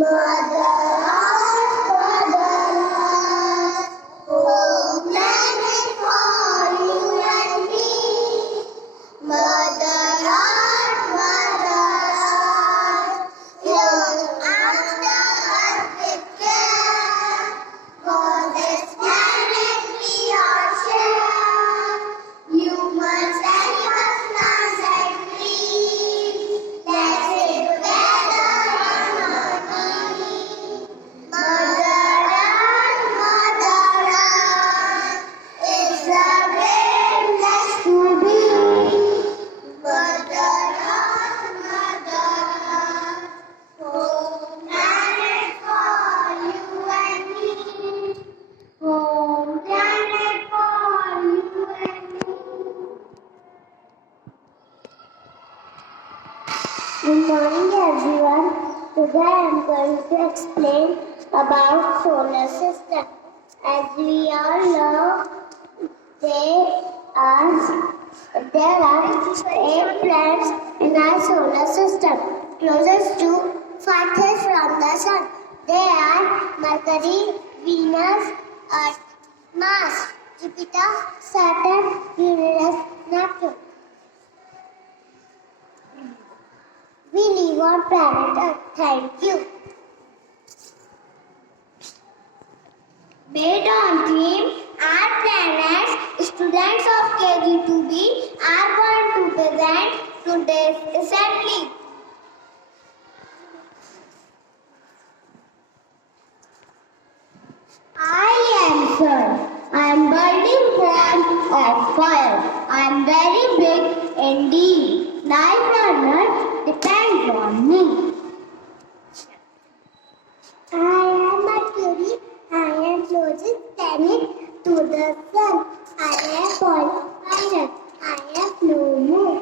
Mother Earth, home planet for you and me. Mother Earth, look after us with care. For this planet we all share. Humans, animals, plants and trees. Let's live together in harmony. Mother Earth, it's a great place to be. Mother Earth, home planet for you and me. Home planet for you and me. Good morning, everyone. Today I am going to explain about solar system. As we all know, there are 8 planets in our solar system. Closest to farthest from the sun, they are Mercury, Venus, Earth, Mars, Jupiter, Saturn, Uranus, Neptune. We live on planet Earth. Thank you. Based on theme, our planets, students of KG2 are going to present today's assembly. I am Sun. I am burning form of fire. I am very big indeed. Life on earth depends on me. I am Mercury. I am closest planet to the sun. I am polyplanet. I have no moon.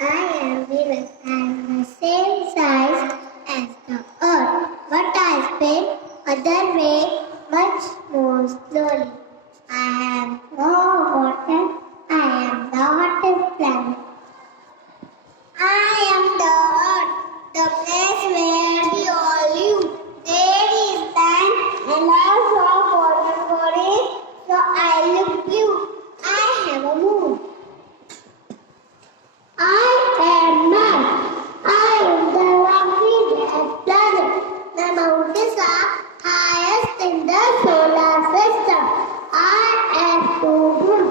I am Venus. I am the same size as the Earth, but I spin other way much more slowly. I am more water. I am the hottest planet. I am the Earth, the place where we all live. There is land and lots of water for it, so I look blue. I have a moon. I am Mars. I am the rocky red planet. The mountains are highest in the solar system. I am the moon.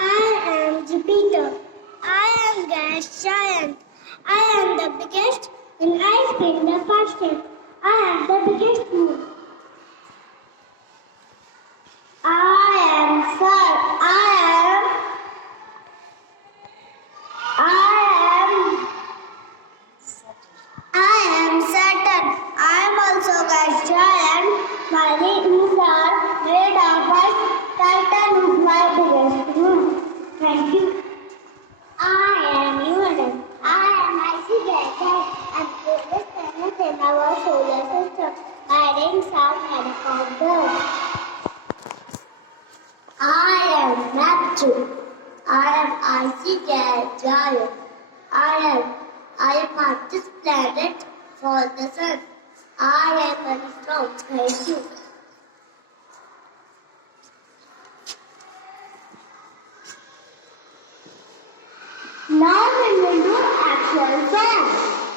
I am Jupiter. I am gas giant. I am the biggest and I spin the fastest. I am the biggest moon. I am Sun. I am Saturn. I am also gas giant. My rings are made of ice. Titan is my biggest moon. Thank you. I am Uranus. I am icy gas giant and biggest planet in our solar system. My rings are made of gold. I am Neptune. I am icy gas giant. I am hottest planet for the sun. I am very strong. Thank you. Now we will do action 5.